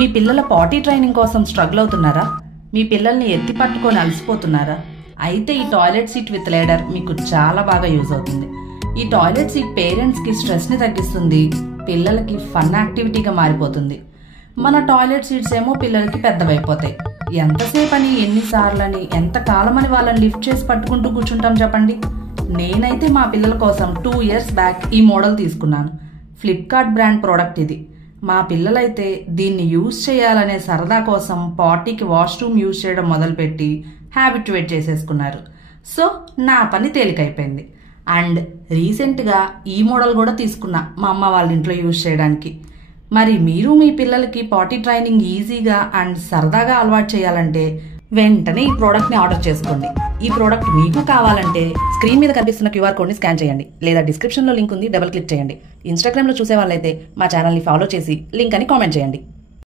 మీ పిల్లల పాటీ ట్రైనింగ్ కోసం స్ట్రగుల్ అవుతున్నారా? మీ పిల్లల్ని ఎత్తి పట్టుకొని అలసిపోతున్నారా? అయితే ఈ టాయిలెట్ సీట్ విత్ లేడర్ మీకు చాలా బాగా యూజ్ అవుతుంది. ఈ టాయిలెట్ సీట్ పేరెంట్స్కి స్ట్రెస్ని తగ్గిస్తుంది, పిల్లలకి ఫన్ యాక్టివిటీగా మారిపోతుంది. మన టాయిలెట్ సీట్స్ ఏమో పిల్లలకి పెద్దవైపోతాయి. ఎంతసేపని, ఎన్నిసార్లని, ఎంత కాలమని వాళ్ళని లిఫ్ట్ చేసి పట్టుకుంటూ కూర్చుంటాం చెప్పండి. నేనైతే మా పిల్లల కోసం 2 years బ్యాక్ ఈ మోడల్ తీసుకున్నాను. ఫ్లిప్కార్ట్ బ్రాండ్ ప్రోడక్ట్ ఇది. మా పిల్లలైతే దీన్ని యూజ్ చేయాలనే సరదా కోసం పార్టీకి వాష్రూమ్ యూజ్ చేయడం మొదలుపెట్టి హ్యాబిట్యుయేట్ చేసేసుకున్నారు. సో నా పని తేలికైపోయింది. అండ్ రీసెంట్గా ఈ మోడల్ కూడా తీసుకున్నా మా అమ్మ వాళ్ళ ఇంట్లో యూజ్ చేయడానికి. మరి మీరు మీ పిల్లలకి పార్టీ ట్రైనింగ్ ఈజీగా అండ్ సరదాగా అలవాటు చేయాలంటే వెంటనే ఈ ప్రోడక్ట్ని ఆర్డర్ చేసుకోండి. ఈ ప్రోడక్ట్ మీకు కావాలంటే స్క్రీన్ మీద కనిపిస్తున్న QR కోడ్ని స్కాన్ చేయండి, లేదా డిస్క్రిప్షన్లో లింక్ ఉంది, డబుల్ క్లిక్ చేయండి. ఇన్స్టాగ్రామ్లో చూసే వాళ్ళైతే మా ఛానల్ని ఫాలో చేసి లింక్ అని కామెంట్ చేయండి.